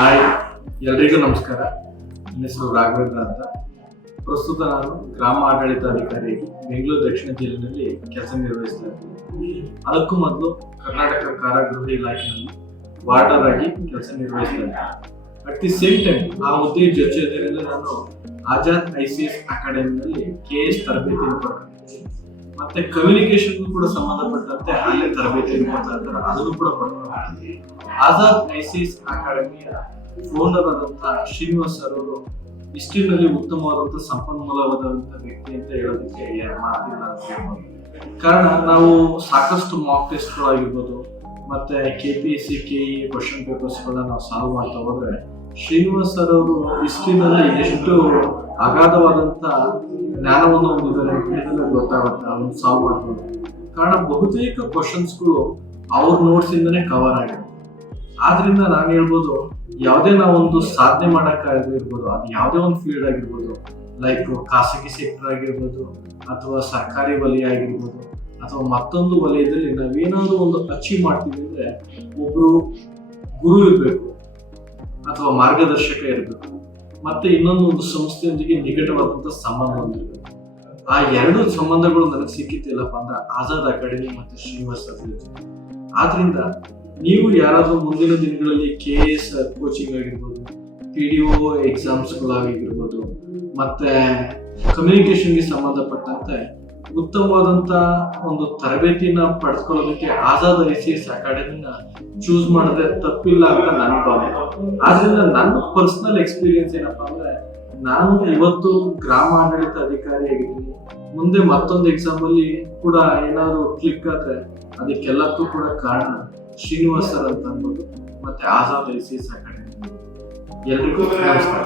Hi, ಎಲ್ರಿಗೂ ನಮಸ್ಕಾರ. ನನ್ನ ಹೆಸರು ರಾಘವೇಂದ್ರ ಅಂತ. ಪ್ರಸ್ತುತ ನಾನು ಗ್ರಾಮ ಆಡಳಿತಾಧಿಕಾರಿಯಾಗಿ ಬೆಂಗಳೂರು ದಕ್ಷಿಣ ಜಿಲ್ಲೆಯಲ್ಲಿ ಕೆಲಸ ನಿರ್ವಹಿಸ್ತಾ ಇದ್ದೀನಿ. ಅದಕ್ಕೂ ಮೊದಲು ಕರ್ನಾಟಕ ಕಾರಾಗೃಹ ಇಲಾಖೆಯಲ್ಲಿ ವಾರ್ಡರ್ ಆಗಿ ಕೆಲಸ ನಿರ್ವಹಿಸ್ತಾ ಇದ್ದೀನಿ. ಅಟ್ ದಿ ಸೇಮ್ ಟೈಮ್ ಆ ಹುದ್ದೆ ಜೊತೆಯಲ್ಲಿ ನಾನು ಆಜಾದ್ ICS ಅಕಾಡೆಮಿನಲ್ಲಿ KS ತರಬೇತಿಯನ್ನು ಪಡ್ಕೊಂಡಿದ್ದೀನಿ. ಮತ್ತೆ ಕಮ್ಯುನಿಕೇಶನ್ ಕೂಡ ಸಂಬಂಧಪಟ್ಟಂತೆ ಅಲ್ಲೇ ತರಬೇತಿಯನ್ನು ಕೊಡ್ತಾ ಇದ್ದಾರೆ, ಅದನ್ನು ಕೂಡ ಪಡ್ಕೊಂಡಿದ್ದೀನಿ. ಆಜಾದ್ ICS ಅಕಾಡೆಮಿಯ ಫೌಂಡರ್ ಆದಂತಹ ಶ್ರೀನಿವಾಸ್ ಸರ್ ಅವರು ಹಿಸ್ಟ್ರಿನಲ್ಲಿ ಉತ್ತಮವಾದಂತಹ ಸಂಪನ್ಮೂಲವಾದಂತಹ ವ್ಯಕ್ತಿ ಅಂತ ಹೇಳೋದಕ್ಕೆ ಮಾತಿಲ್ಲ ಅಂತ ಹೇಳ್ಬೋದು. ಕಾರಣ ನಾವು ಸಾಕಷ್ಟು ಮಾಕ್ ಟೆಸ್ಟ್ಗಳಾಗಿರ್ಬೋದು ಮತ್ತೆ KPSC KE ಕ್ವಶನ್ ಪೇಪರ್ಸ್ಗಳನ್ನ ನಾವು ಸಾಲ್ವ್ ಮಾಡ್ತಾ ಹೋದ್ರೆ ಶ್ರೀನಿವಾಸ್ ಸರ್ ಅವರು ಹಿಸ್ಟ್ರಿನಲ್ಲಿ ಎಷ್ಟು ಅಗಾಧವಾದಂತಹ ಜ್ಞಾನವನ್ನು ಹೊಂದಿದ್ದಾರೆ ಇದೆಲ್ಲ ಗೊತ್ತಾಗುತ್ತೆ, ಅದನ್ನು ಸಾಲ್ವ್ ಮಾಡ್ಬೋದು. ಕಾರಣ ಬಹುತೇಕ ಕ್ವಶನ್ಸ್ಗಳು ಅವ್ರ ನೋಟ್ಸ್ ಇಂದನೇ ಕವರ್ ಆಗಿದೆ. ಆದ್ರಿಂದ ನಾನು ಹೇಳ್ಬೋದು, ಯಾವುದೇ ನಾವೊಂದು ಸಾಧನೆ ಮಾಡೋಕ್ಕಾಗಿರ್ಬೋದು, ಅದು ಯಾವುದೇ ಒಂದು ಫೀಲ್ಡ್ ಆಗಿರ್ಬೋದು, ಲೈಕ್ ಖಾಸಗಿ ಸೆಕ್ಟರ್ ಆಗಿರ್ಬೋದು ಅಥವಾ ಸರ್ಕಾರಿ ವಲಯ ಆಗಿರ್ಬೋದು ಅಥವಾ ಮತ್ತೊಂದು ವಲಯದಲ್ಲಿ ನಾವೇನಾದ್ರೂ ಒಂದು ಅಚೀವ್ ಮಾಡ್ತೀವಿ ಅಂದ್ರೆ ಒಬ್ರು ಗುರು ಇರಬೇಕು ಅಥವಾ ಮಾರ್ಗದರ್ಶಕ ಇರಬೇಕು, ಮತ್ತೆ ಇನ್ನೊಂದು ಒಂದು ಸಂಸ್ಥೆಯೊಂದಿಗೆ ನಿಕಟವಾದಂತಹ ಸಂಬಂಧ ಹೊಂದಿರಬೇಕು. ಆ ಎರಡು ಸಂಬಂಧಗಳು ನನಗೆ ಸಿಕ್ಕಿತ್ತಿಲ್ಲಪ್ಪ ಅಂದ್ರೆ ಆಜಾದ್ ಅಕಾಡೆಮಿ ಮತ್ತೆ ಶ್ರೀನಿವಾಸ್ ಸರ್. ಆದ್ರಿಂದ ನೀವು ಯಾರಾದ್ರೂ ಮುಂದಿನ ದಿನಗಳಲ್ಲಿ KS ಕೋಚಿಂಗ್ ಆಗಿರ್ಬೋದು, PDO ಎಕ್ಸಾಮ್ಸ್ಗಳಾಗಿರ್ಬೋದು ಮತ್ತೆ ಕಮ್ಯುನಿಕೇಶನ್ಗೆ ಸಂಬಂಧಪಟ್ಟಂತೆ ಉತ್ತಮವಾದಂತ ಒಂದು ತರಬೇತಿನ ಪಡೆದುಕೊಳ್ಳೋದಕ್ಕೆ ಆಜಾದ್ ICS ಅಕಾಡೆಮಿನ ಚೂಸ್ ಮಾಡಿದ್ರೆ ತಪ್ಪಿಲ್ಲ ಅಂತ ನನ್ನ ಭಾವನೆ. ಆದ್ರಿಂದ ನನ್ನ ಪರ್ಸನಲ್ ಎಕ್ಸ್ಪೀರಿಯನ್ಸ್ ಏನಪ್ಪಾ ಅಂದ್ರೆ, ನಾನು ಇವತ್ತು ಗ್ರಾಮ ಆಡಳಿತ ಅಧಿಕಾರಿ ಆಗಿದ್ದೀನಿ. ಮುಂದೆ ಮತ್ತೊಂದು ಎಕ್ಸಾಮ್ ಅಲ್ಲಿ ಕೂಡ ಏನಾದ್ರು ಕ್ಲಿಕ್ ಆದ್ರೆ ಅದಕ್ಕೆಲ್ಲಕ್ಕೂ ಕೂಡ ಕಾರಣ ಶ್ರೀನಿವಾಸ್ ಸರ್ ಅಂತ ಅನ್ಬೋದು ಮತ್ತೆ ಆಜಾದ್ ICS ಅಕಾಡೆಮಿ. ಎಲ್ರಿಗೂ ನಮಸ್ಕಾರ.